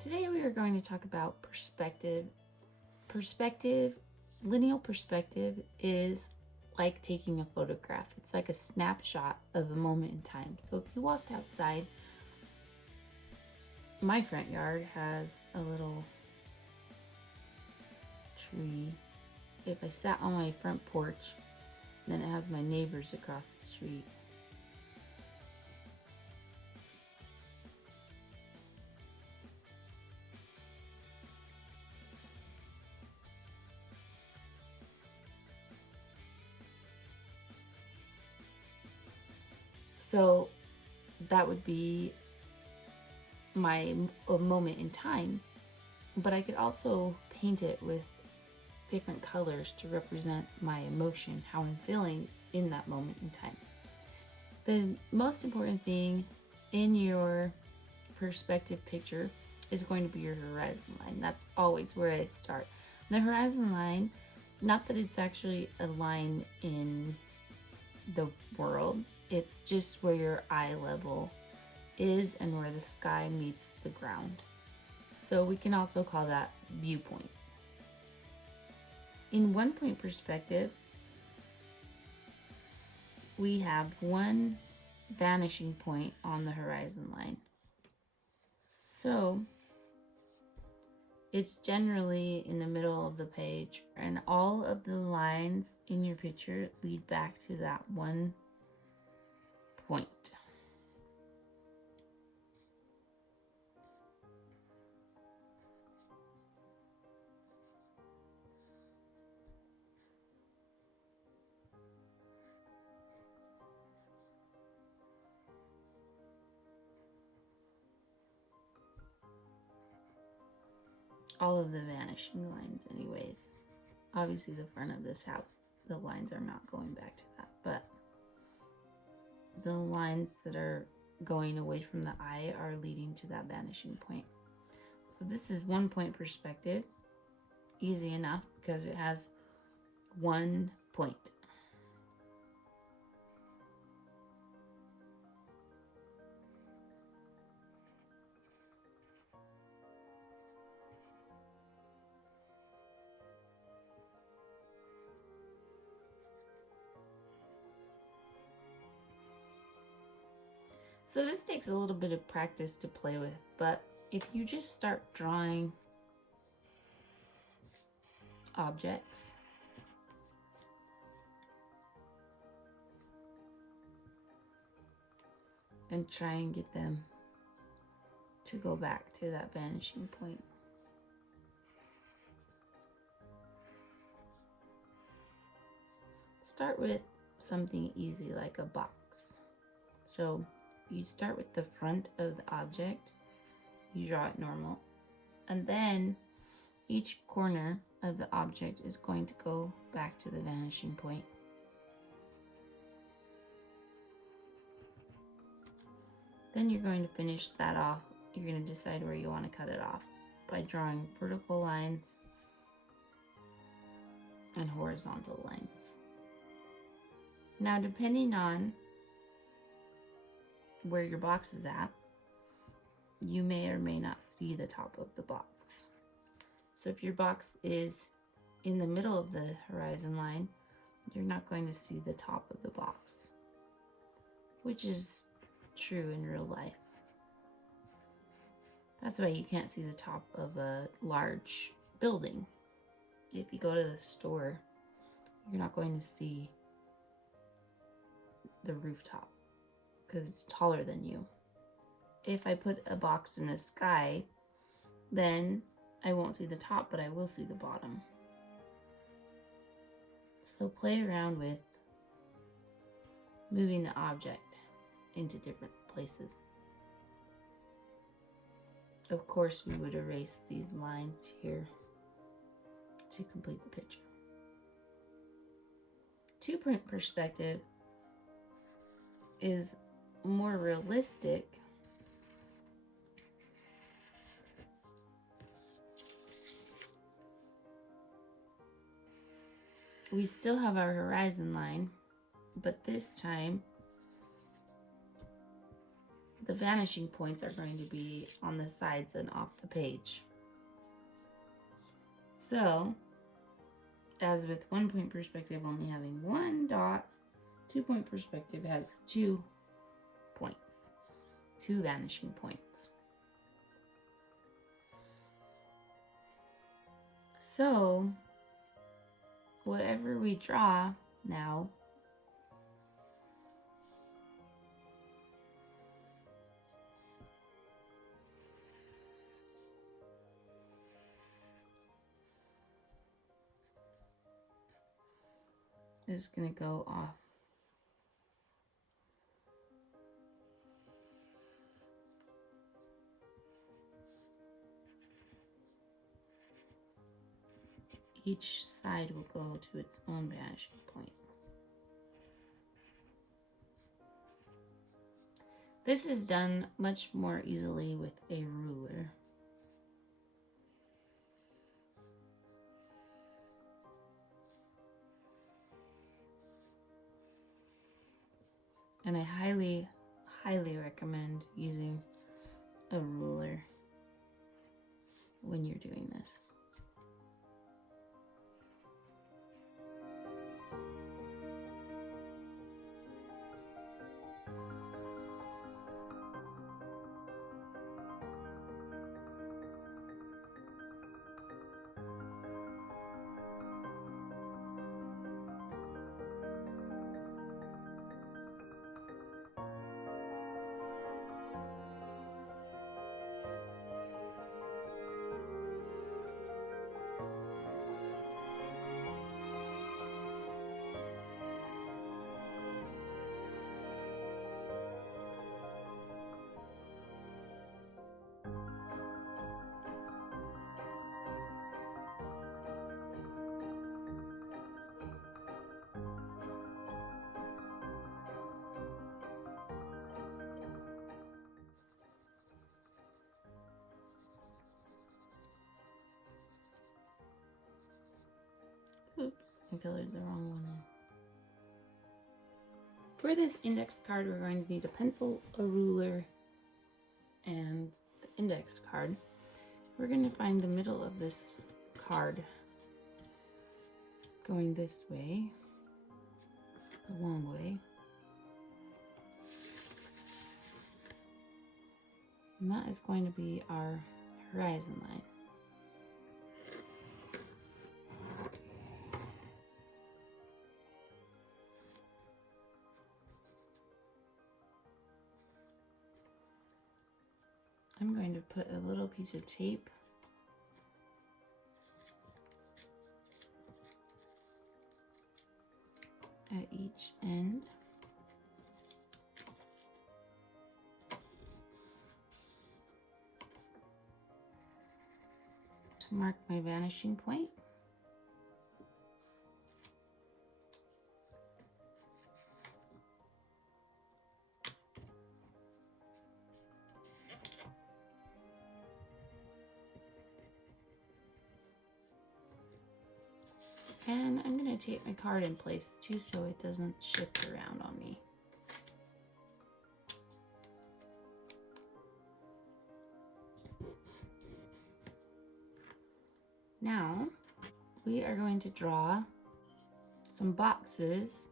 Today we are going to talk about perspective. Lineal perspective is like taking a photograph. It's like a snapshot of a moment in time. So if you walked outside, my front yard has a little tree. If I sat on my front porch, then it has my neighbors across the street. So that would be my moment in time, but I could also paint it with different colors to represent my emotion, how I'm feeling in that moment in time. The most important thing in your perspective picture is going to be your horizon line. That's always where I start. The horizon line, not that it's actually a line in the world, it's just where your eye level is and where the sky meets the ground. So we can also call that viewpoint. In 1 point perspective, we have one vanishing point on the horizon line. So it's generally in the middle of the page, and all of the lines in your picture lead back to that 1 point. All of the vanishing lines anyways. Obviously the front of this house, the lines are not going back to that, but the lines that are going away from the eye are leading to that vanishing point. So this is 1 point perspective. Easy enough because it has 1 point. So this takes a little bit of practice to play with, but if you just start drawing objects, and try and get them to go back to that vanishing point. Start with something easy like a box. So you start with the front of the object, you draw it normal, and then each corner of the object is going to go back to the vanishing point. Then you're going to finish that off. You're going to decide where you want to cut it off by drawing vertical lines and horizontal lines. Now, depending on where your box is at, you may or may not see the top of the box. So if your box is in the middle of the horizon line, you're not going to see the top of the box, which is true in real life. That's why you can't see the top of a large building. If you go to the store, you're not going to see the rooftop because it's taller than you. If I put a box in the sky, then I won't see the top, but I will see the bottom. So play around with moving the object into different places. Of course, we would erase these lines here to complete the picture. 2 point perspective is more realistic we still have our horizon line, but this time the vanishing points are going to be on the sides and off the page. So, as with 1 point perspective only having 1 dot, 2 point perspective has 2 points, 2 vanishing points. So, whatever we draw now is going to go off each side will go to its own vanishing point. This is done much more easily with a ruler. And I highly, highly recommend using a ruler when you're doing this. Oops, I colored the wrong one in. For this index card, we're going to need a pencil, a ruler, and the index card. We're going to find the middle of this card going this way, the long way. And that is going to be our horizon line. I'm going to put a little piece of tape at each end. To mark my vanishing point. And I'm going to tape my card in place too so it doesn't shift around on me. Now we are going to draw some boxes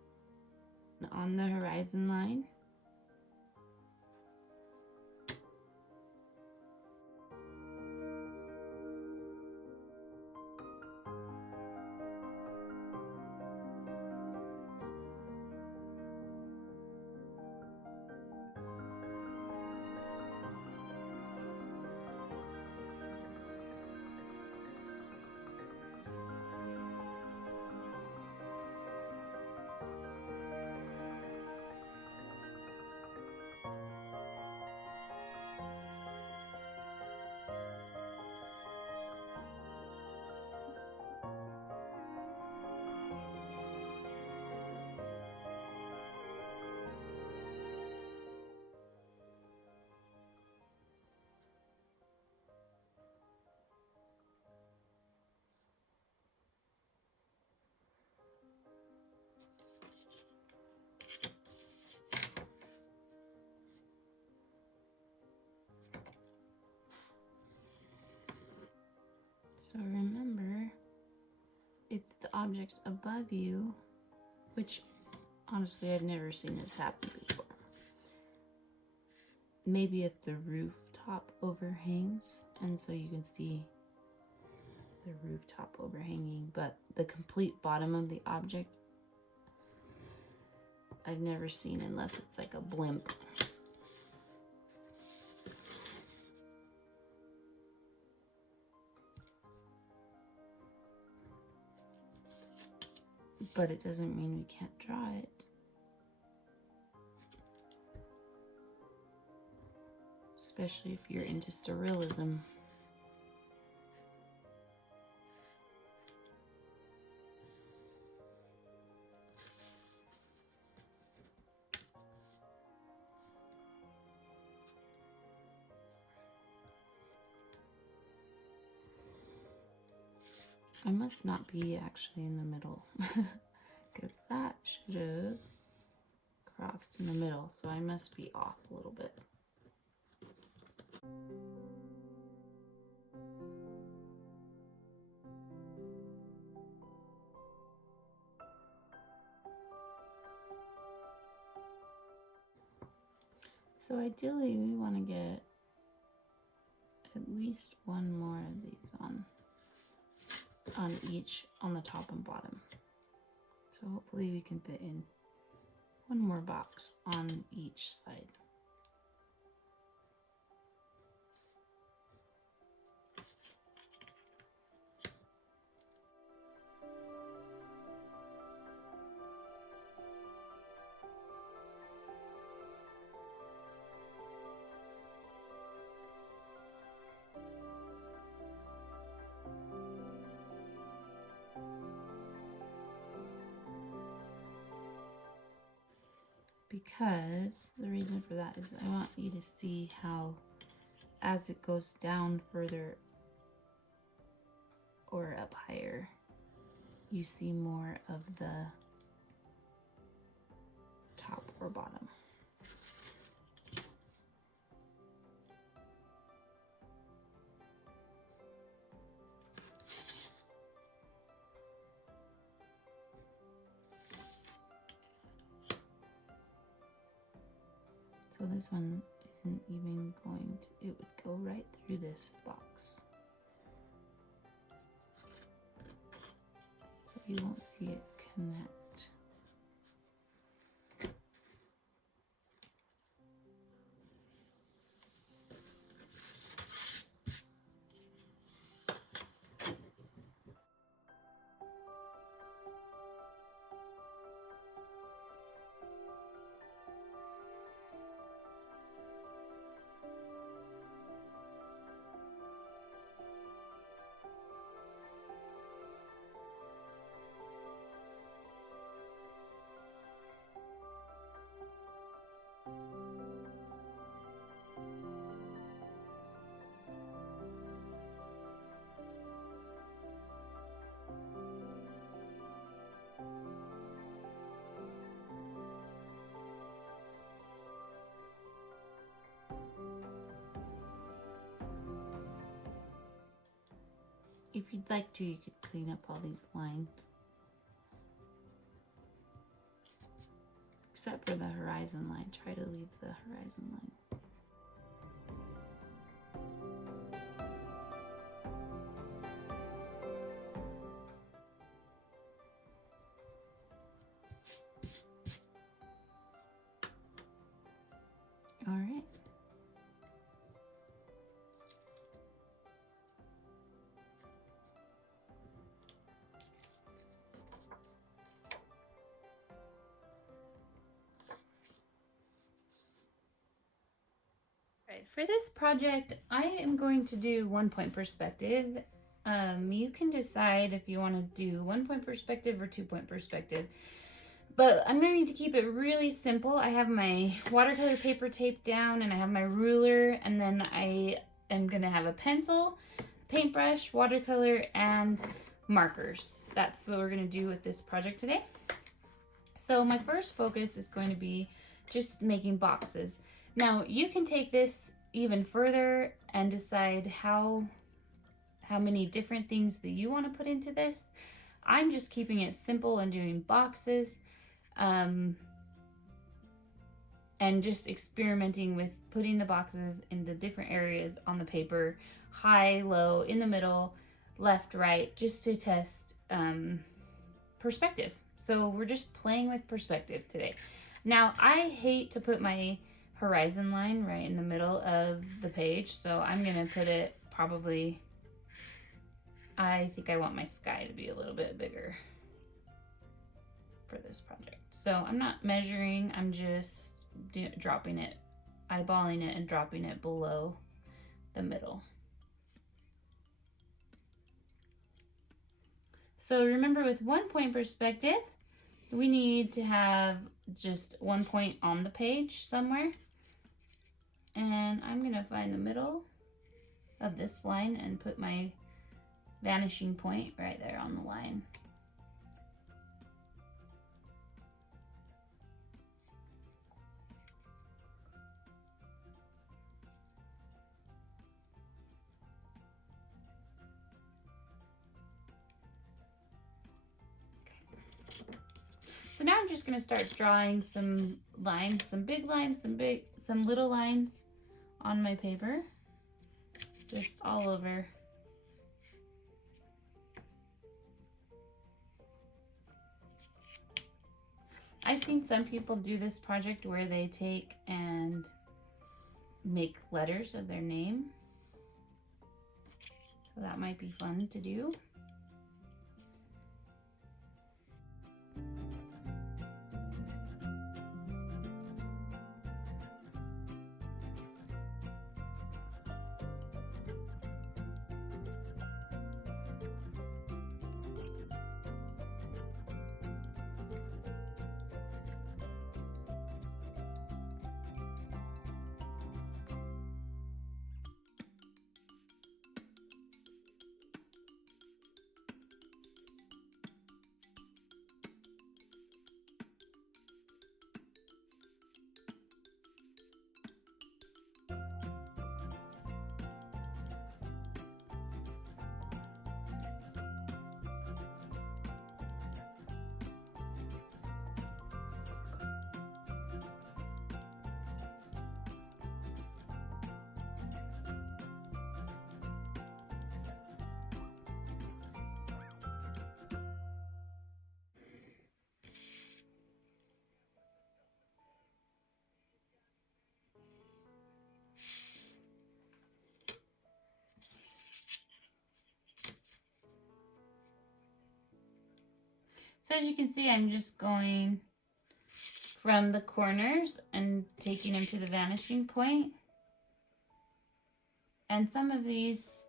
on the horizon line. So remember, if the object's above you, which honestly I've never seen this happen before. Maybe if the rooftop overhangs, and so you can see the rooftop overhanging, but the complete bottom of the object I've never seen unless it's like a blimp. But it doesn't mean we can't draw it. Especially if you're into surrealism. I must not be actually in the middle because that should have crossed in the middle, so I must be off a little bit. So ideally we want to get at least one more of these on each, on the top and bottom. So hopefully we can fit in one more box on each side. Because the reason for that is I want you to see how as it goes down further or up higher, you see more of the top or bottom. So this one isn't even going to, it would go right through this box. So you won't see it connect. If you'd like to, you could clean up all these lines. Except for the horizon line. Try to leave the horizon line. All right. For this project, I am going to do 1-point perspective. You can decide if you want to do 1-point perspective or 2-point perspective, but I'm going to keep it really simple. I have my watercolor paper taped down and I have my ruler, and then I am going to have a pencil, paintbrush, watercolor, and markers. That's what we're going to do with this project today. So my first focus is going to be just making boxes. Now you can take this even further and decide how how many different things that you want to put into this. I'm just keeping it simple and doing boxes, and just experimenting with putting the boxes into different areas on the paper, high, low, in the middle, left, right, just to test perspective. So we're just playing with perspective today. Now, I hate to put my horizon line right in the middle of the page, so I'm gonna put it probably, I think I want my sky to be a little bit bigger for this project. So I'm not measuring, I'm just dropping it, eyeballing it and dropping it below the middle. So remember, with 1 point perspective, we need to have just 1 point on the page somewhere. And I'm gonna find the middle of this line and put my vanishing point right there on the line. So now I'm just gonna start drawing some lines, some big lines, some little lines on my paper, just all over. I've seen some people do this project where they take and make letters of their name. So that might be fun to do. So as you can see, I'm just going from the corners and taking them to the vanishing point. And some of these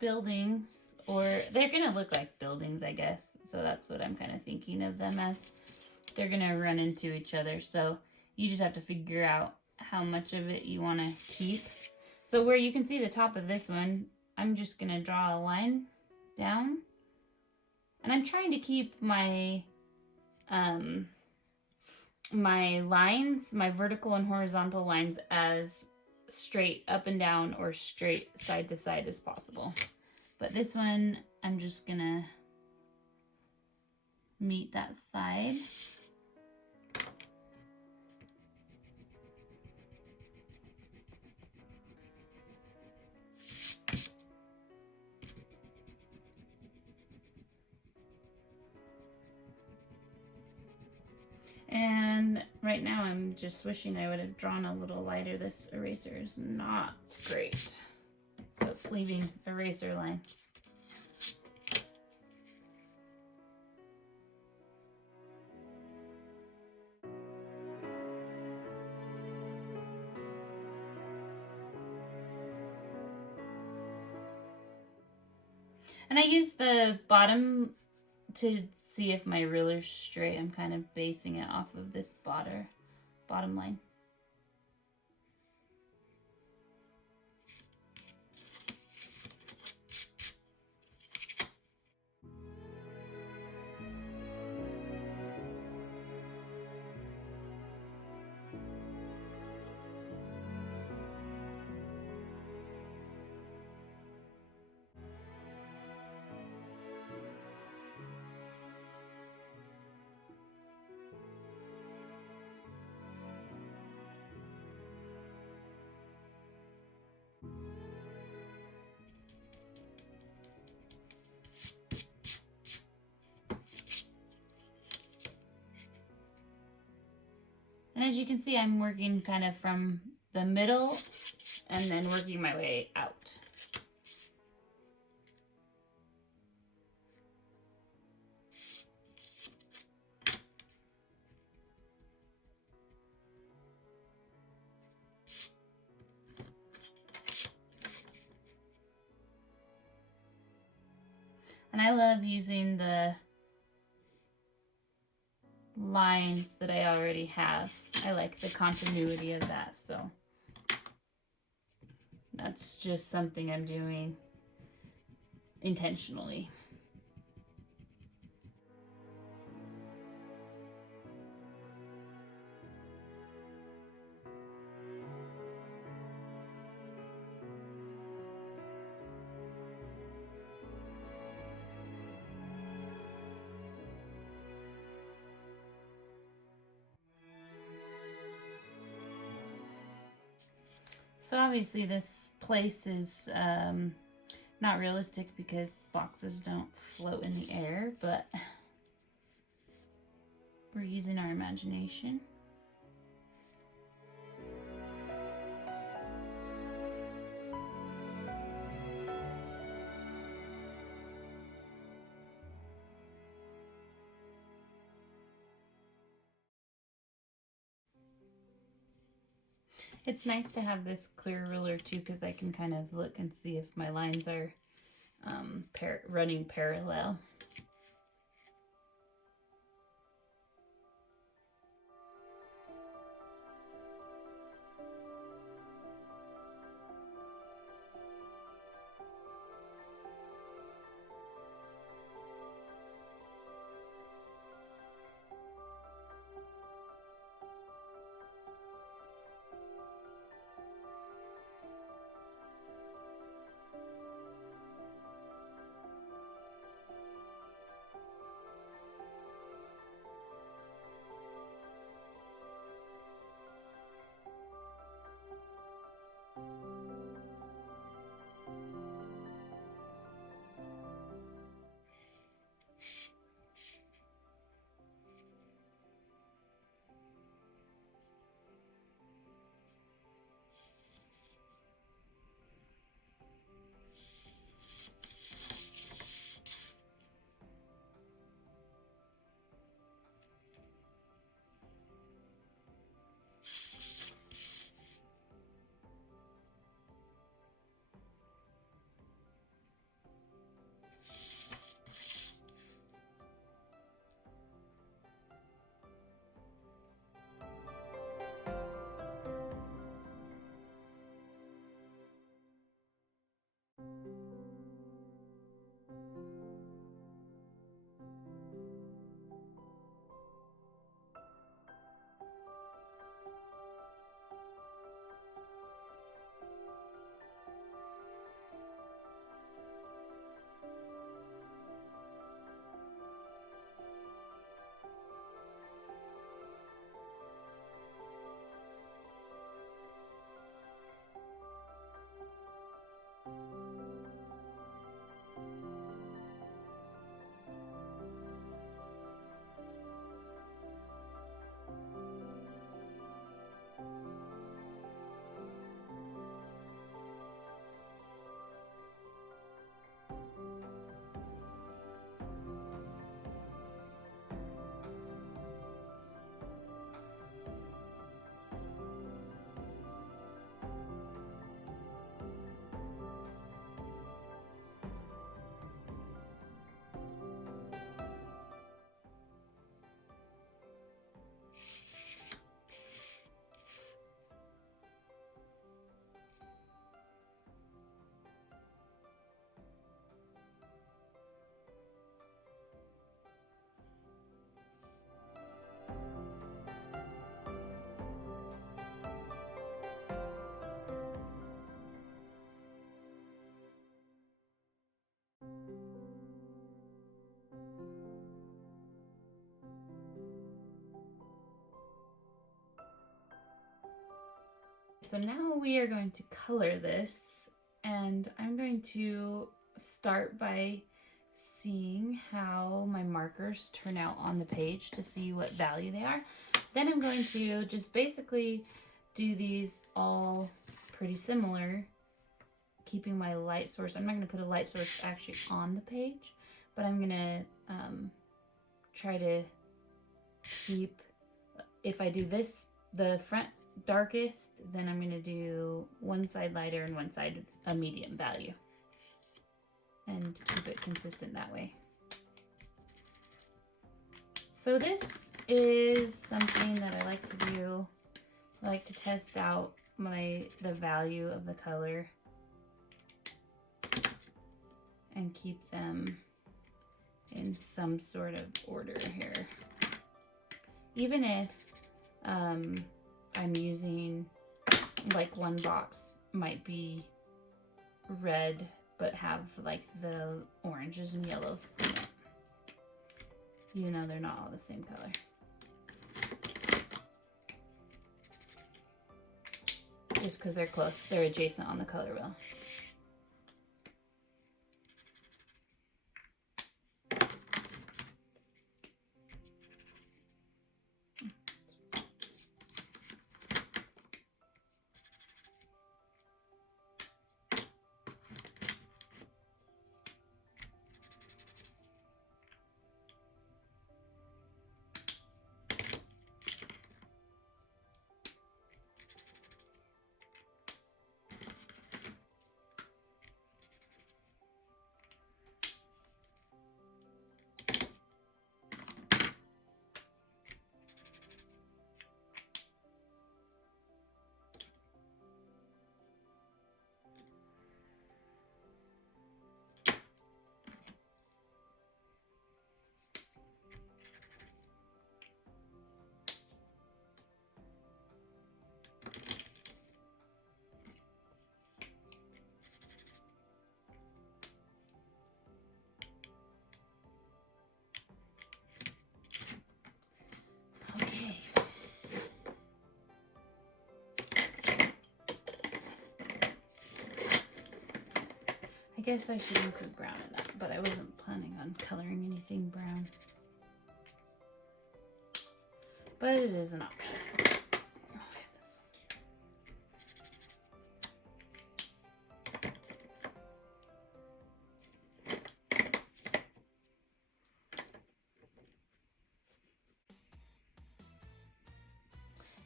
buildings, or they're gonna look like buildings, I guess. So that's what I'm kind of thinking of them as. They're gonna run into each other. So you just have to figure out how much of it you wanna keep. So where you can see the top of this one, I'm just gonna draw a line down. And I'm trying to keep my my lines, my vertical and horizontal lines, as straight up and down or straight side to side as possible. But this one, I'm just gonna meet that side. And right now I'm just wishing I would have drawn a little lighter. This eraser is not great. So it's leaving eraser lines. And I use the bottom to see if my ruler's straight. I'm kind of basing it off of this bottom line. as you can see, I'm working kind of from the middle and then working my way out. And I love using the lines that I already have. I like the continuity of that, so that's just something I'm doing intentionally. So obviously this place is not realistic because boxes don't float in the air, but we're using our imagination. It's nice to have this clear ruler too, because I can kind of look and see if my lines are running parallel. So now we are going to color this, and I'm going to start by seeing how my markers turn out on the page to see what value they are. Then I'm going to just basically do these all pretty similar, keeping my light source. I'm not going to put a light source actually on the page, but I'm going to try to keep, if I do this, the front darkest, then I'm going to do one side lighter and one side a medium value, and keep it consistent that way. So this is something that I like to do. I like to test out the value of the color and keep them in some sort of order here. Even if I'm using, like, one box might be red but have like the oranges and yellows in it, even though they're not all the same color. Just because they're close, they're adjacent on the color wheel. I guess I should include brown in that, but I wasn't planning on coloring anything brown. But it is an option. Oh, I have this one.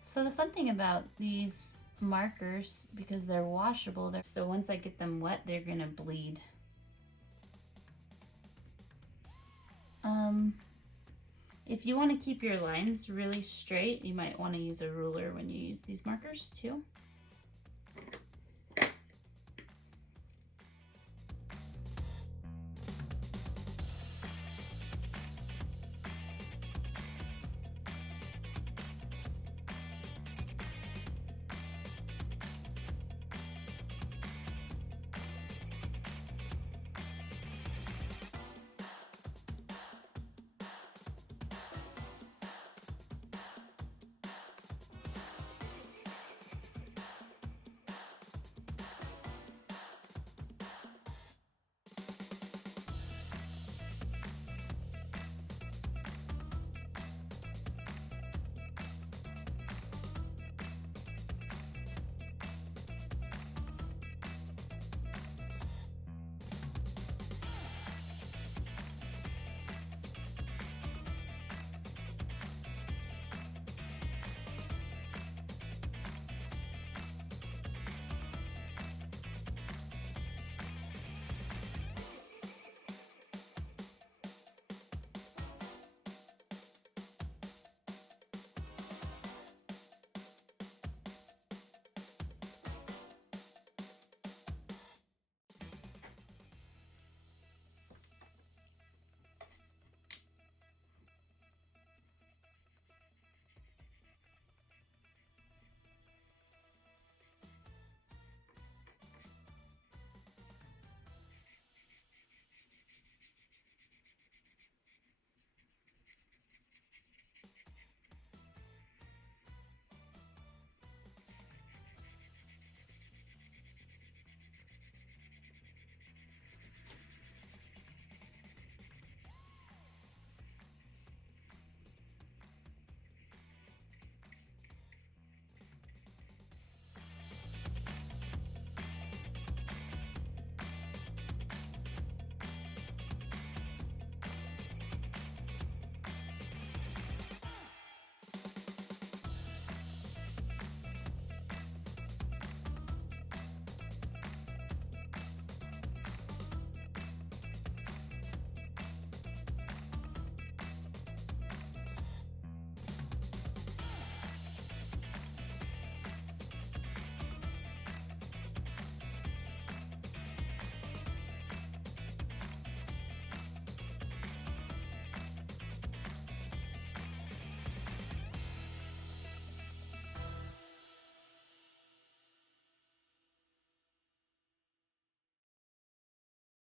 So the fun thing about these markers, because they're washable, so once I get them wet, they're gonna bleed. If you want to keep your lines really straight, you might want to use a ruler when you use these markers too.